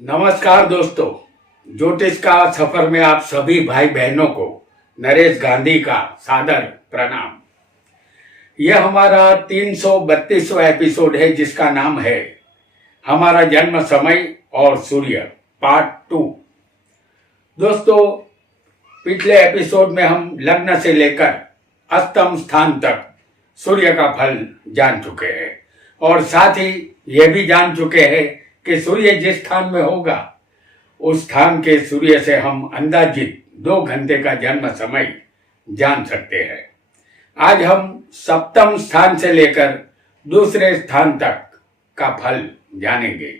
नमस्कार दोस्तों, ज्योतिष का सफर में आप सभी भाई बहनों को नरेश गांधी का सादर प्रणाम। यह हमारा 332वां एपिसोड है जिसका नाम है हमारा जन्म समय और सूर्य पार्ट 2। दोस्तों, पिछले एपिसोड में हम लग्न से लेकर अष्टम स्थान तक सूर्य का फल जान चुके हैं और साथ ही यह भी जान चुके हैं कि सूर्य जिस स्थान में होगा उस स्थान के सूर्य से हम अंदाजित 2 घंटे का जन्म समय जान सकते हैं। आज हम सप्तम स्थान से लेकर दूसरे स्थान तक का फल जानेंगे।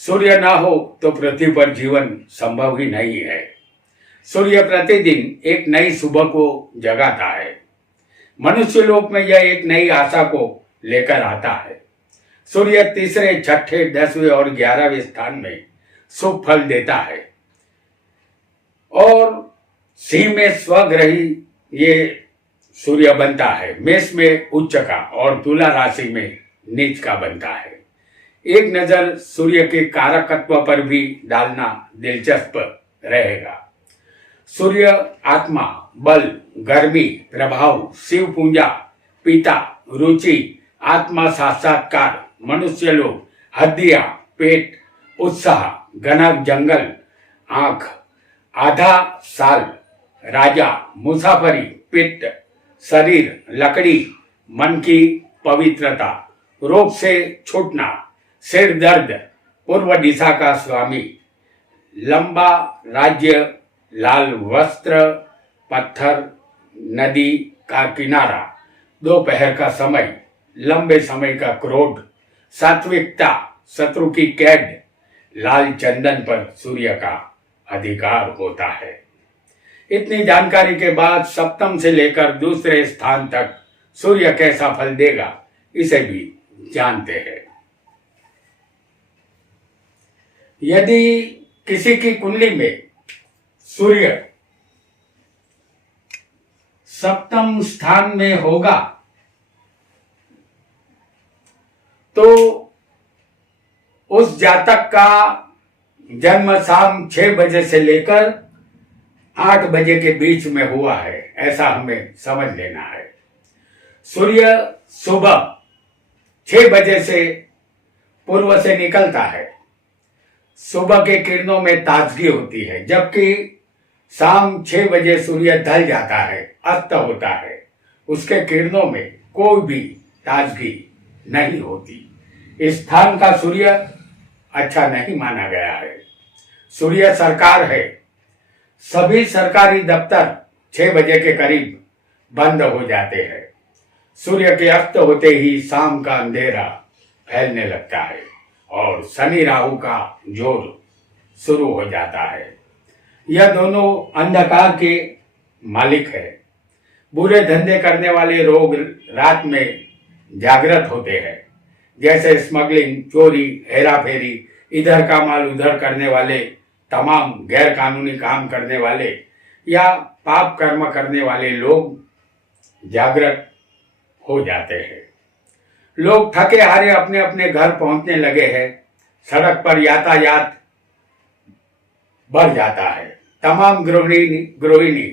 सूर्य ना हो तो पृथ्वी पर जीवन संभव ही नहीं है। सूर्य प्रतिदिन एक नई सुबह को जगाता है। मनुष्य लोक में यह एक नई आशा को लेकर आता है। सूर्य तीसरे, छठे, 10वें और 11वें स्थान में शुभ फल देता है और सिंह में स्वग्रही ये सूर्य बनता है, मेष में उच्च का और तुला राशि में नीच का बनता है। एक नजर सूर्य के कारकत्व पर भी डालना दिलचस्प रहेगा। सूर्य आत्मा, बल, गर्मी, प्रभाव, शिव पूजा, पिता, रुचि, आत्मा साक्षात्कार, मनुष्य लोग, हड्डियां, पेट, उत्साह, घना जंगल, आंख, आधा साल, राजा, मुसाफरी, पित्त, शरीर, लकड़ी, मन की पवित्रता, रोग से छूटना, सिर दर्द, पूर्व दिशा का स्वामी, लंबा राज्य, लाल वस्त्र, पत्थर, नदी का किनारा, दोपहर का समय, लंबे समय का क्रोध, सात्विकता, शत्रु की कैद, लाल चंदन पर सूर्य का अधिकार होता है। इतनी जानकारी के बाद सप्तम से लेकर दूसरे स्थान तक सूर्य कैसा फल देगा इसे भी जानते हैं। यदि किसी की कुंडली में सूर्य सप्तम स्थान में होगा तो उस जातक का जन्म शाम 6 बजे से लेकर 8 बजे के बीच में हुआ है, ऐसा हमें समझ लेना है। सूर्य सुबह 6 बजे से पूर्व से निकलता है। सुबह के किरणों में ताजगी होती है, जबकि शाम 6 बजे सूर्य ढल जाता है, अस्त होता है। उसके किरणों में कोई भी ताजगी नहीं होती। इस स्थान का सूर्य अच्छा नहीं माना गया है। सूर्य सरकार है। सभी सरकारी दफ्तर 6 बजे के करीब बंद हो जाते हैं। सूर्य के अस्त होते ही शाम का अंधेरा फैलने लगता है और शनि राहु का जोर शुरू हो जाता है। यह दोनों अंधकार के मालिक है। बुरे धंधे करने वाले लोग रात में जागृत होते हैं, जैसे स्मगलिंग, चोरी, हेरा फेरी, इधर का माल उधर करने वाले, तमाम गैर कानूनी काम करने वाले या पाप कर्म करने वाले लोग जागृत हो जाते हैं। लोग थके हारे अपने अपने घर पहुंचने लगे हैं। सड़क पर यातायात बढ़ जाता है। तमाम गृहिणी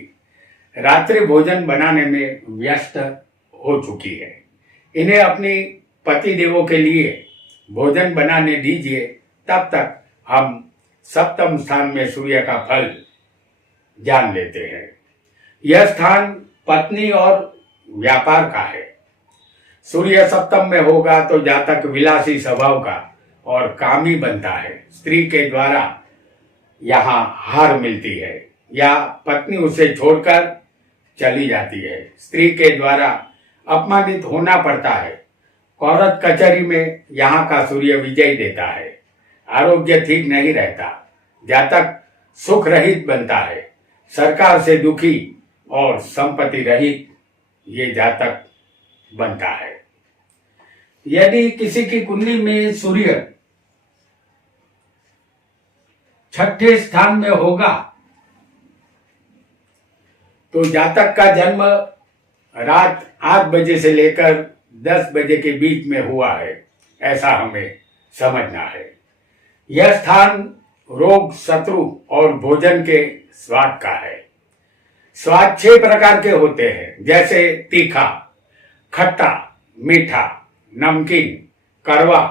रात्रि भोजन बनाने में व्यस्त हो चुकी है। इन्हें अपनी पति देवों के लिए भोजन बनाने दीजिए, तब तक हम सप्तम स्थान में सूर्य का फल जान लेते हैं। यह स्थान पत्नी और व्यापार का है। सूर्य सप्तम में होगा तो जातक विलासी स्वभाव का और कामी बनता है। स्त्री के द्वारा यहाँ हार मिलती है या पत्नी उसे छोड़कर चली जाती है। स्त्री के द्वारा अपमानित होना पड़ता है। औरत कचहरी में यहाँ का सूर्य विजय देता है। आरोग्य ठीक नहीं रहता। जातक सुख रहित बनता है। सरकार से दुखी और संपत्ति रहित ये जातक बनता है। यदि किसी की कुंडली में सूर्य 6ठे स्थान में होगा तो जातक का जन्म रात 8 बजे से लेकर 10 बजे के बीच में हुआ है, ऐसा हमें समझना है। यह स्थान रोग, शत्रु और भोजन के स्वाद का है। स्वाद 6 प्रकार के होते हैं, जैसे तीखा, खट्टा, मीठा, नमकीन, कड़वा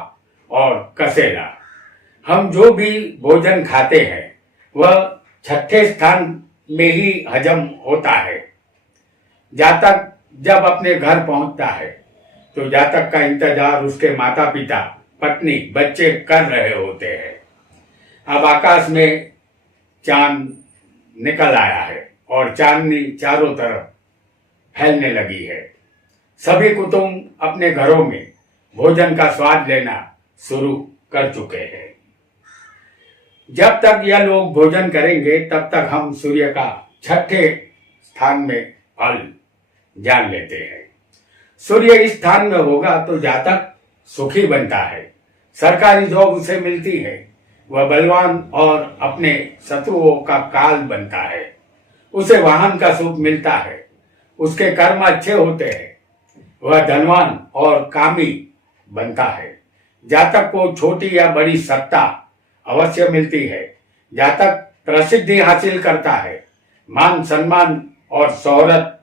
और कसेला। हम जो भी भोजन खाते हैं वह 6ठे स्थान में ही हजम होता है। जातक जब अपने घर पहुंचता है तो जातक का इंतजार उसके माता पिता, पत्नी, बच्चे कर रहे होते हैं। अब आकाश में चांद निकल आया है और चांदनी चारों तरफ फैलने लगी है। सभी कुटुंब अपने घरों में भोजन का स्वाद लेना शुरू कर चुके हैं। जब तक यह लोग भोजन करेंगे तब तक हम सूर्य का 6ठे स्थान में फल जान लेते हैं। सूर्य इस स्थान में होगा तो जातक सुखी बनता है, सरकारी जॉब उसे मिलती है, वह बलवान और अपने शत्रुओं का काल बनता है, उसे वाहन का सुख मिलता है, उसके कर्म अच्छे होते हैं, वह धनवान और कामी बनता है। जातक को छोटी या बड़ी सत्ता अवश्य मिलती है, जातक प्रसिद्धि हासिल करता है, मान सम्मान और शोहरत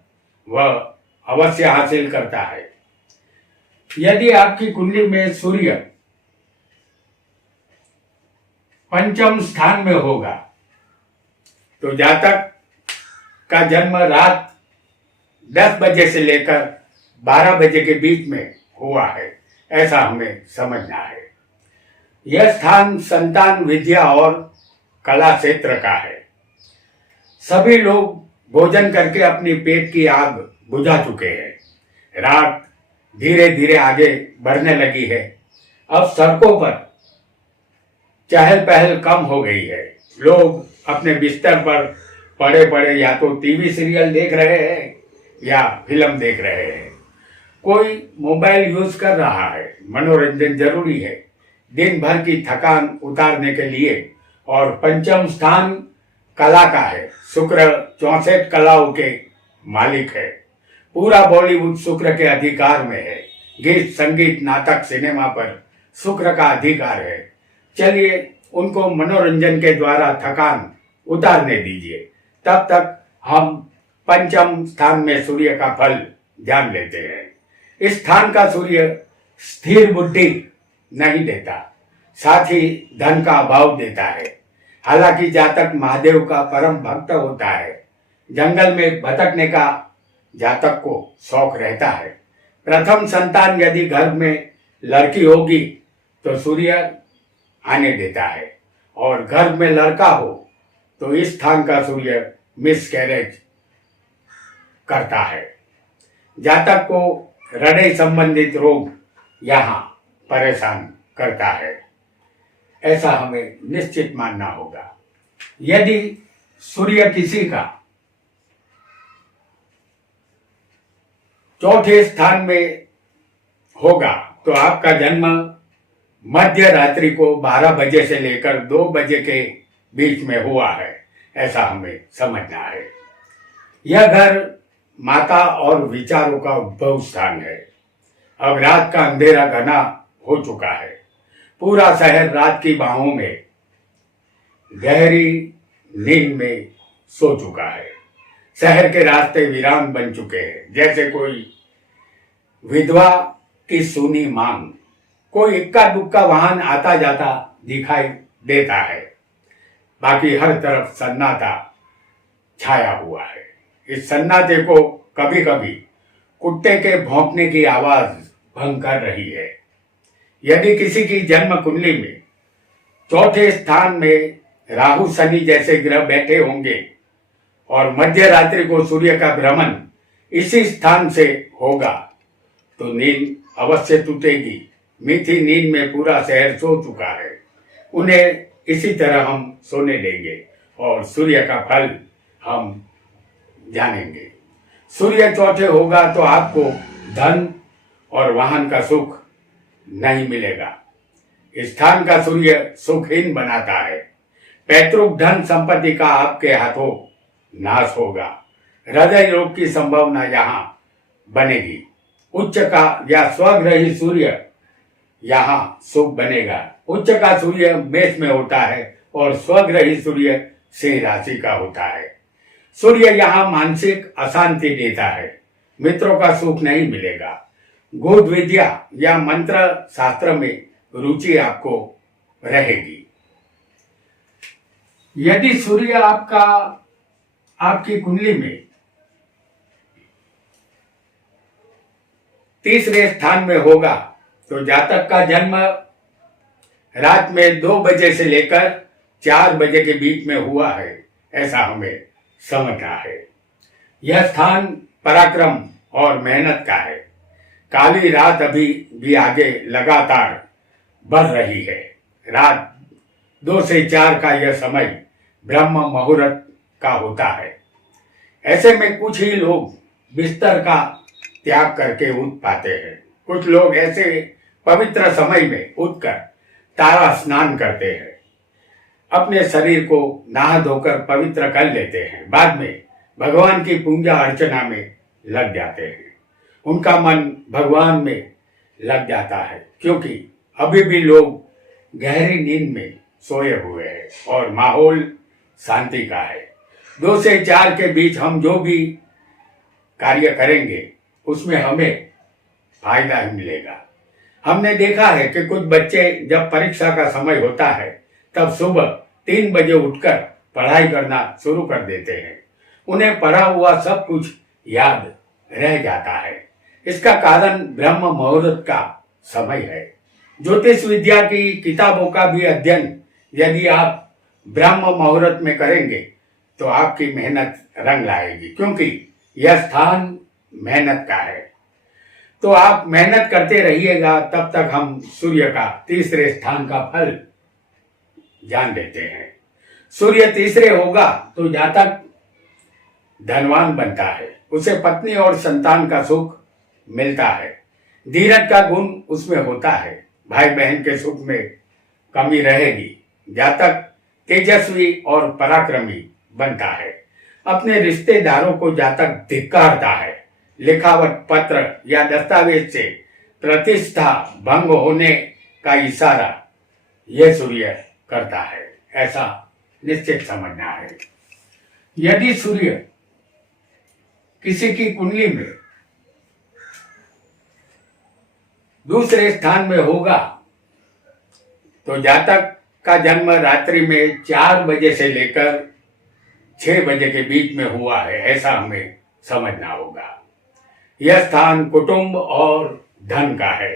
वह अवश्य हासिल करता है। यदि आपकी कुंडली में सूर्य पंचम स्थान में होगा तो जातक का जन्म रात 10 बजे से लेकर 12 बजे के बीच में हुआ है, ऐसा हमें समझना है। यह स्थान संतान, विद्या और कला क्षेत्र का है। सभी लोग भोजन करके अपनी पेट की आग बुझा चुके हैं। रात धीरे धीरे आगे बढ़ने लगी है। अब सड़कों पर चहल पहल कम हो गई है। लोग अपने बिस्तर पर पड़े पड़े या तो टीवी सीरियल देख रहे हैं या फिल्म देख रहे हैं। कोई मोबाइल यूज कर रहा है। मनोरंजन जरूरी है दिन भर की थकान उतारने के लिए। और पंचम स्थान कला का है। शुक्र 64 कलाओं के मालिक है। पूरा बॉलीवुड शुक्र के अधिकार में है। गीत, संगीत, नाटक, सिनेमा पर शुक्र का अधिकार है। चलिए उनको मनोरंजन के द्वारा थकान उतारने दीजिए। तब तक हम पंचम स्थान में सूर्य का फल जान लेते हैं। इस स्थान का सूर्य स्थिर बुद्धि नहीं देता, साथ ही धन का अभाव देता है। हालांकि जातक महादेव का परम भक्त होता है। जंगल में भटकने का जातक को शौक रहता है। प्रथम संतान यदि घर में लड़की होगी तो सूर्य आने देता है, और घर में लड़का हो तो इस स्थान का सूर्य मिसकैरेज करता है। जातक को हृदय संबंधित रोग यहाँ परेशान करता है, ऐसा हमें निश्चित मानना होगा। यदि सूर्य किसी का चौथे स्थान में होगा तो आपका जन्म मध्य रात्रि को 12 बजे से लेकर 2 बजे के बीच में हुआ है, ऐसा हमें समझना है। यह घर माता और विचारों का उद्भव स्थान है। अब रात का अंधेरा घना हो चुका है। पूरा शहर रात की बाहों में गहरी नींद में सो चुका है। शहर के रास्ते वीरान बन चुके हैं, जैसे कोई विधवा की सूनी मांग। कोई इक्का दुक्का वाहन आता जाता दिखाई देता है, बाकी हर तरफ सन्नाटा छाया हुआ है। इस सन्नाटे को कभी कभी कुत्ते के भौंकने की आवाज भंग कर रही है। यदि किसी की जन्म कुंडली में चौथे स्थान में राहु, शनि जैसे ग्रह बैठे होंगे और मध्य रात्रि को सूर्य का भ्रमण इसी स्थान से होगा तो नींद अवश्य टूटेगी। मीठी नींद में पूरा शहर सो चुका है, उन्हें इसी तरह हम सोने देंगे और सूर्य का फल हम जानेंगे। सूर्य चौथे होगा तो आपको धन और वाहन का सुख नहीं मिलेगा। स्थान का सूर्य सुखहीन बनाता है। पैतृक धन संपत्ति का आपके हाथों नाश होगा। हृदय रोग की संभावना यहाँ बनेगी। उच्च का या स्वग्रही सूर्य यहाँ शुभ बनेगा। उच्च का सूर्य मेष में होता है और स्वग्रही सूर्य सिंह राशि का होता है। सूर्य यहाँ मानसिक अशांति देता है, मित्रों का सुख नहीं मिलेगा। गुद विद्या या मंत्र शास्त्र में रुचि आपको रहेगी। यदि सूर्य आपकी कुंडली में तीसरे स्थान में होगा तो जातक का जन्म रात में 2 बजे से लेकर 4 बजे के बीच में हुआ है, ऐसा हमें समझना है। यह स्थान पराक्रम और मेहनत का है। काली रात अभी भी आगे लगातार बढ़ रही है। रात 2 से 4 का यह समय ब्रह्म मुहूर्त का होता है। ऐसे में कुछ ही लोग बिस्तर का त्याग करके उठ पाते हैं। कुछ लोग ऐसे पवित्र समय में उठकर तारा स्नान करते हैं, अपने शरीर को नहा धोकर पवित्र कर लेते हैं, बाद में भगवान की पूजा अर्चना में लग जाते हैं। उनका मन भगवान में लग जाता है, क्योंकि अभी भी लोग गहरी नींद में सोए हुए हैं और माहौल शांति का है। 2 से 4 के बीच हम जो भी कार्य करेंगे उसमें हमें फायदा ही मिलेगा। हमने देखा है कि कुछ बच्चे जब परीक्षा का समय होता है तब सुबह 3 बजे उठकर पढ़ाई करना शुरू कर देते हैं। उन्हें पढ़ा हुआ सब कुछ याद रह जाता है। इसका कारण ब्रह्म मुहूर्त का समय है। ज्योतिष विद्या की किताबों का भी अध्ययन यदि आप ब्रह्म मुहूर्त में करेंगे तो आपकी मेहनत रंग लाएगी, क्योंकि यह स्थान मेहनत का है। तो आप मेहनत करते रहिएगा, तब तक हम सूर्य का तीसरे स्थान का फल जान लेते हैं। सूर्य तीसरे होगा तो जातक धनवान बनता है, उसे पत्नी और संतान का सुख मिलता है। धीरज का गुण उसमें होता है, भाई बहन के सुख में कमी रहेगी। जातक तेजस्वी और पराक्रमी बनता है। अपने रिश्तेदारों को जातक धिक्कारता है। लिखावट पत्र या दस्तावेज से प्रतिष्ठा भंग होने का इशारा यह सूर्य करता है, ऐसा निश्चित समझना है। यदि सूर्य किसी की कुंडली में दूसरे स्थान में होगा तो जातक का जन्म रात्रि में 4 बजे से लेकर 6 बजे के बीच में हुआ है, ऐसा हमें समझना होगा। यह स्थान कुटुंब और धन का है।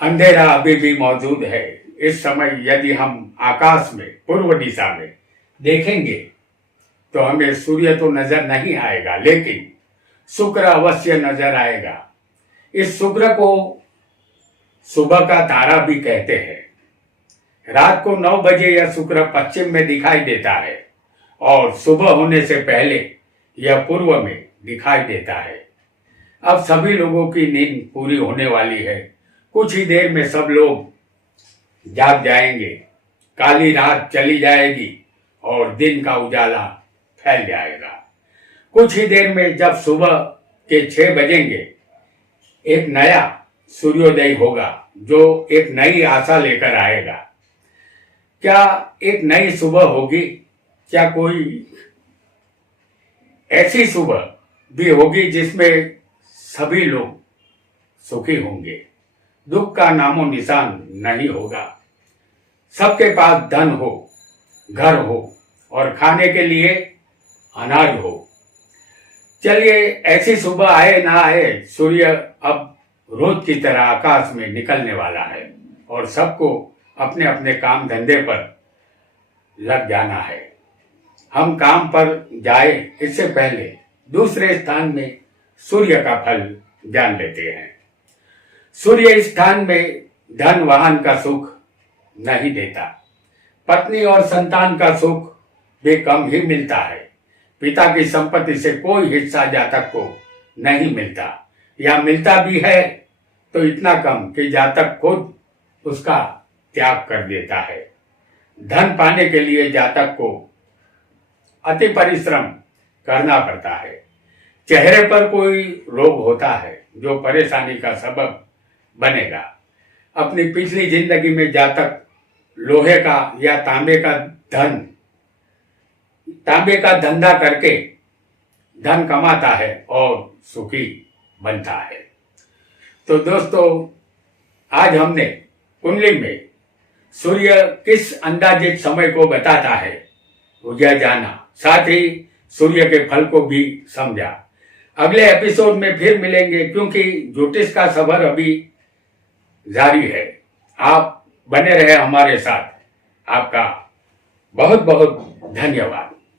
अंधेरा अभी भी मौजूद है। इस समय यदि हम आकाश में पूर्व दिशा में देखेंगे तो हमें सूर्य तो नजर नहीं आएगा, लेकिन शुक्र अवश्य नजर आएगा। इस शुक्र को सुबह का तारा भी कहते हैं। रात को 9 बजे यह शुक्र पश्चिम में दिखाई देता है और सुबह होने से पहले यह पूर्व में दिखाई देता है। अब सभी लोगों की नींद पूरी होने वाली है। कुछ ही देर में सब लोग जाग जाएंगे, काली रात चली जाएगी और दिन का उजाला फैल जाएगा। कुछ ही देर में जब सुबह के 6 बजेंगे एक नया सूर्योदय होगा जो एक नई आशा लेकर आएगा। क्या एक नई सुबह होगी? क्या कोई ऐसी सुबह भी होगी जिसमें सभी लोग सुखी होंगे, दुख का नामो निशान नहीं होगा, सबके पास धन हो, घर हो और खाने के लिए अनाज हो? चलिए, ऐसी सुबह आए ना आए, सूर्य अब रोज की तरह आकाश में निकलने वाला है और सबको अपने अपने काम धंधे पर लग जाना है। हम काम पर जाए इससे पहले दूसरे स्थान में सूर्य का फल जान लेते हैं। सूर्य इस स्थान में धन वाहन का सुख नहीं देता। पत्नी और संतान का सुख भी कम ही मिलता है। पिता की संपत्ति से कोई हिस्सा जातक को नहीं मिलता, या मिलता भी है तो इतना कम कि जातक खुद उसका त्याग कर देता है। धन पाने के लिए जातक को अति परिश्रम करना पड़ता है। चेहरे पर कोई रोग होता है जो परेशानी का सबब बनेगा। अपनी पिछली जिंदगी में जातक लोहे का या तांबे का धंधा करके धन कमाता है और सुखी बनता है। तो दोस्तों, आज हमने कुंडली में सूर्य किस अंदाजित समय को बताता है यह जाना, साथ ही सूर्य के फल को भी समझा। अगले एपिसोड में फिर मिलेंगे, क्योंकि ज्योतिष का सफर अभी जारी है। आप बने रहे हमारे साथ। आपका बहुत बहुत धन्यवाद।